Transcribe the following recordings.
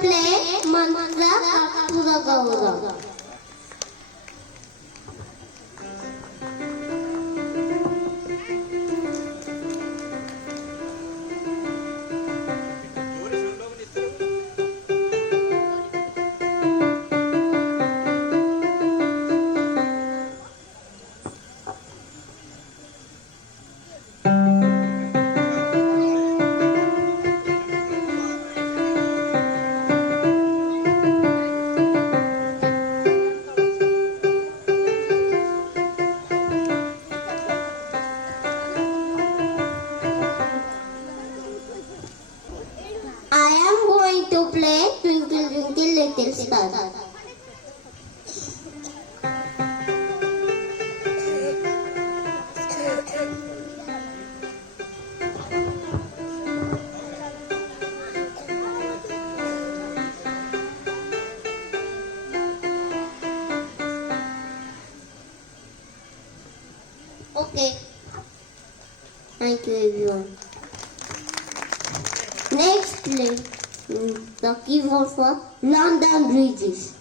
play Mantra Kapura Gaura. I am going to play Twinkle Twinkle Little Star. Okay. Thank you everyone. Next play the keyboard for London Bridges.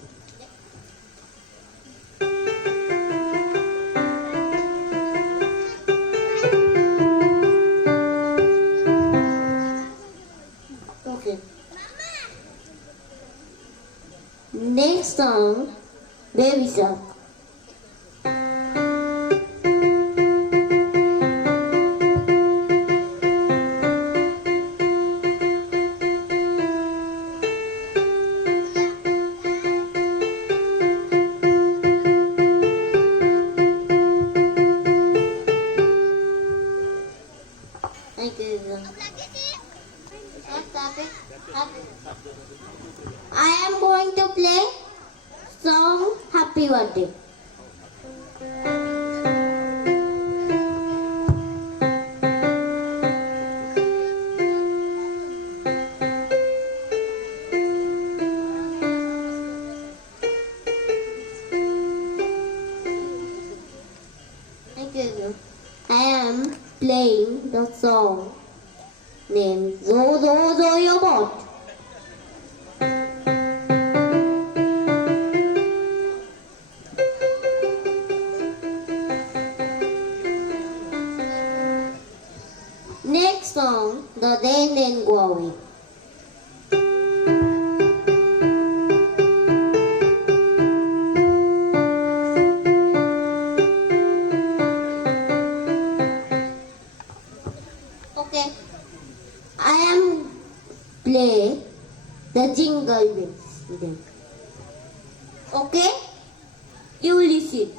Okay. Next song, Baby Shark. Thank you. I am going to play song Happy Birthday. Thank you. I am playing the song named Zo Zo Zo Your Bot. Next song, The Den Den Go Away. Okay, I am play the jingle bells. Okay, you listen.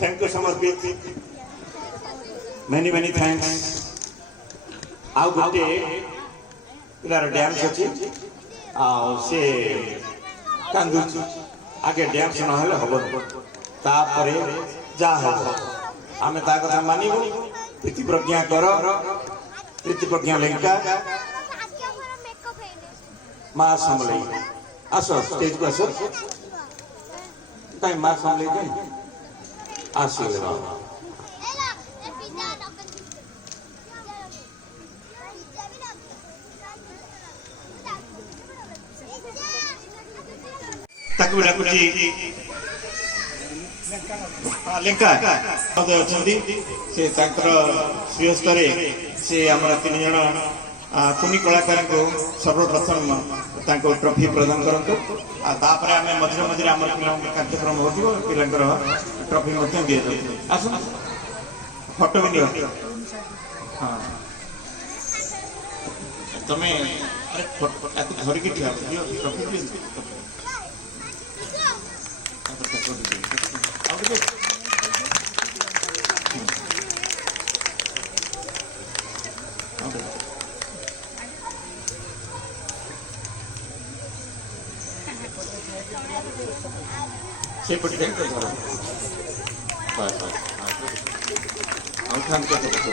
Thank you so much, Pete. Many, many thanks. How good day. There are dams अच्छी. से कांदू आगे dam सुना है हबन तापरे जा हो आमे ता कथा मानिबो प्रीति प्रज्ञा करो प्रीति प्रज्ञा लेंका मां संभले आसो स्टेज को आसो टाइम मां संभले जाए आसो ले बाबा तक भी डाकुची लेंका अछंती से ताकर श्रेयस्तरे से हमरा तीन जण कुनी कलाकार को सर्वप्रथम ताको ट्रॉफी प्रदान करंतु आ तापरे हमें मझे मझे हमर पिला कार्यक्रम होतिबो पिलांकर ट्रॉफी मध्य दिए जाउ आसु फोटो भी नियो हां तमे अरे फोटो धरि के ठिया दियो ट्रॉफी भी से पट देख तो बस बस हम खान के तो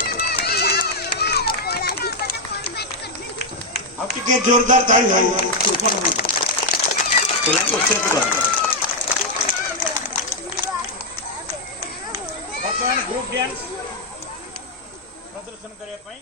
अब के जोरदार ताली है चला तो से तो भगवान ग्रुप डांस प्रदर्शन करे पाई